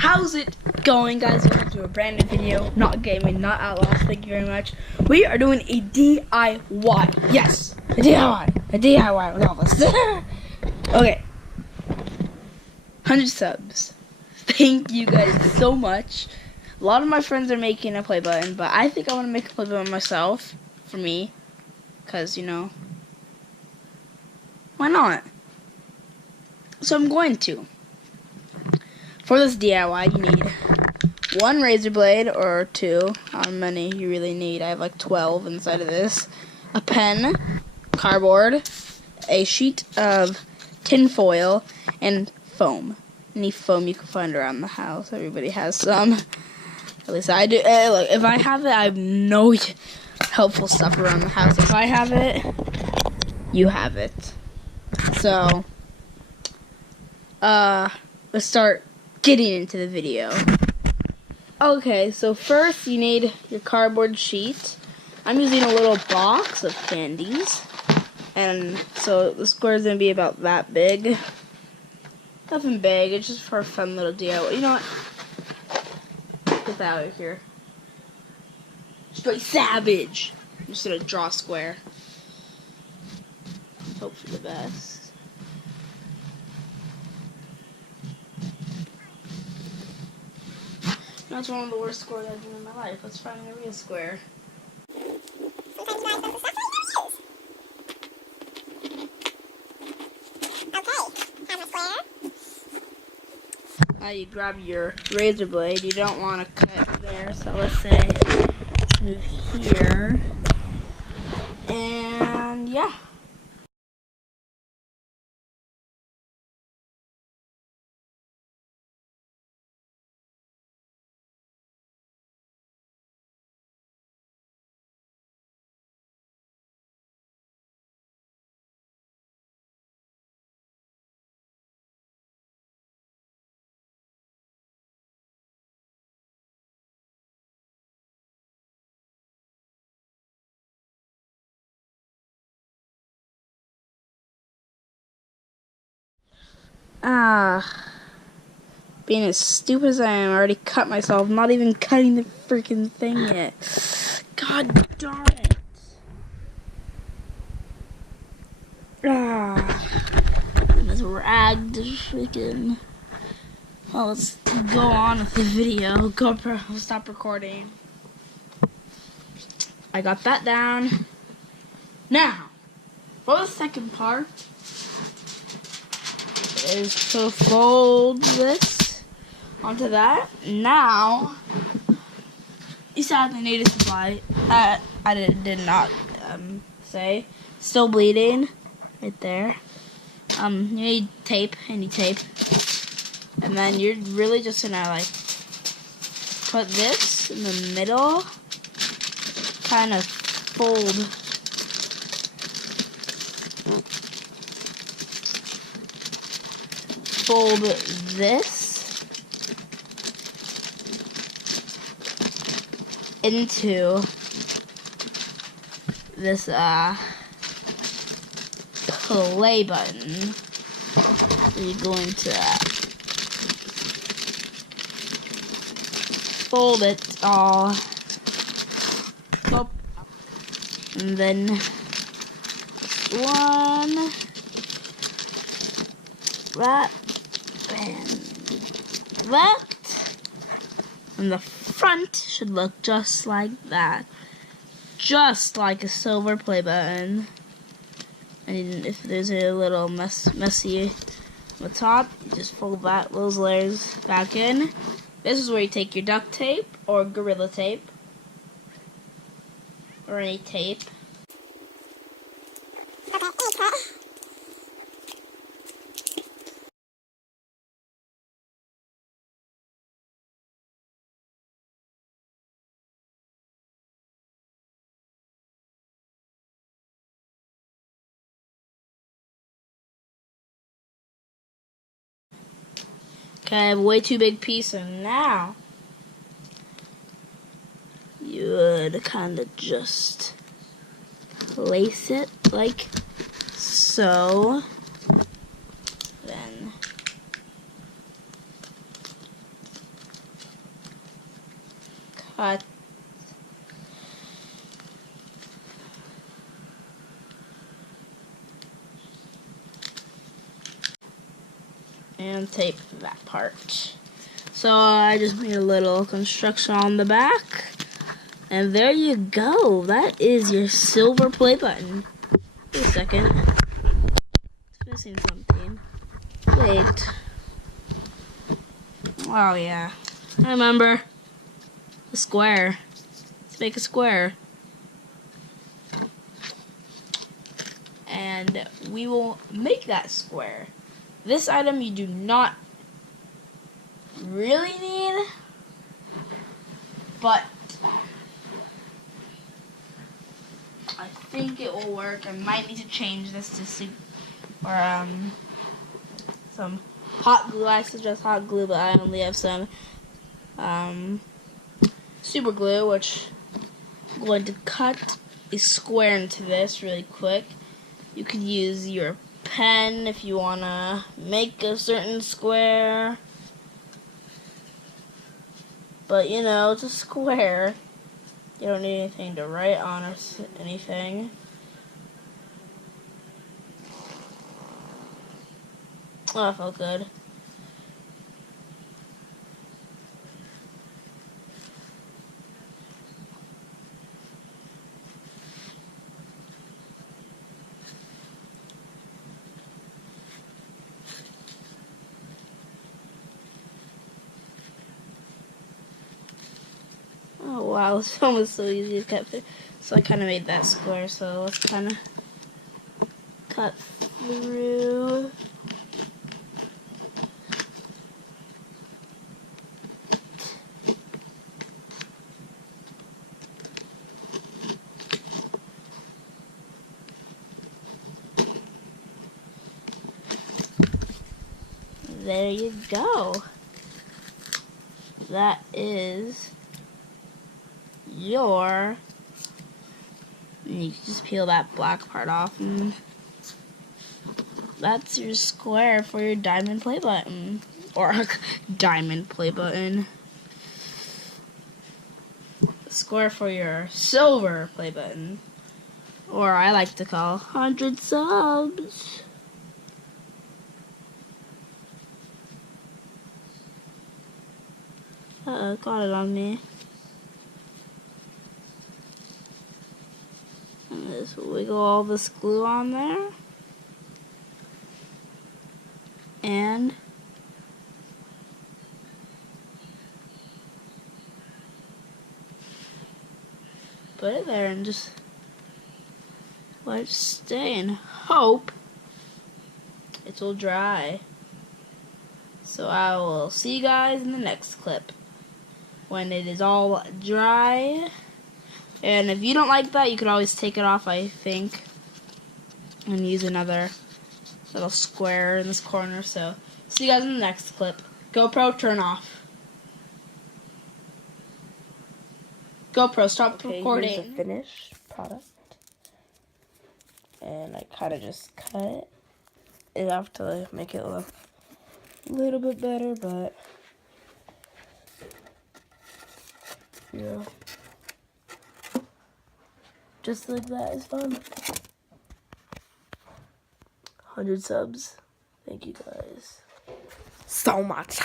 How's it going, guys? Welcome to a brand new video. Not gaming, not Outlaws. Thank you very much. We are doing a DIY. Yes, a DIY. A DIY with all of us. Okay. 100 subs. Thank you guys so much. A lot of my friends are making a play button, but I think I want to make a play button myself. For me. Because, you know. Why not? So I'm going to. For this DIY, you need one razor blade or two. How many you really need? I have like 12 inside of this. A pen, cardboard, a sheet of tin foil, and foam. Any foam you can find around the house. Everybody has some. At least I do. Look, if I have it, I have no helpful stuff around the house. If I have it, you have it. So, let's start getting into the video. Okay, so first you need your cardboard sheet. I'm using a little box of candies. And so the square is going to be about that big. Nothing big, it's just for a fun little DIY. You know what? Get that out of here. Straight savage. I'm just going to draw a square. Hope for the best. That's one of the worst squares I've done in my life. Let's find a real square. Now you grab your razor blade. You don't want to cut there, so let's say move here. And yeah. Being as stupid as I am, I already cut myself. Not even cutting the freaking thing yet. God darn it. This rag to freaking. Well, let's go on with the video. GoPro, stop recording. I got that down. Now, for the second part is to fold this onto that. Now, you sadly need a supply that I did not say. Still bleeding, right there. You need tape, any tape, and then you're really just gonna like put this in the middle, kind of fold. Fold this into this play button. So you're going to fold it all up, and then one that. And the front should look just like that. Just like a silver play button. And if there's a little messy on the top, you just fold those layers back in. This is where you take your duct tape or Gorilla Tape. Or any tape. Okay, I have a way too big piece, and now you would kind of just place it like so. Then cut. And tape that part. So I just made a little construction on the back. And there you go. That is your silver play button. Wait a second. It's missing something. Wait. Oh yeah. I remember. A square. Let's make a square. And we will make that square. This item you do not really need, but I think it will work. I might need to change this to see, or some hot glue. I suggest hot glue, but I only have some super glue, which I'm going to cut a square into this really quick. You could use your pen if you want to make a certain square. But, you know, it's a square. You don't need anything to write on or anything. Oh, that felt good. Oh wow, this one was so easy to cut through. So I kind of made that square, so let's kind of cut through. There you go. That is your, and you can just peel that black part off, and that's your square for your diamond play button, or diamond play button. Square for your silver play button, or I like to call 100 subs. Uh-oh, got it on me. And just wiggle all this glue on there. And put it there and just let it stay and hope it will dry. So I will see you guys in the next clip when it is all dry. And if you don't like that, you could always take it off, I think, and use another little square in this corner. So see you guys in the next clip. GoPro, turn off. GoPro, stop recording. Here's the finished product. And I kind of just cut it off to make it look a little bit better, but yeah. Just like that is fun. 100 subs. Thank you guys so much.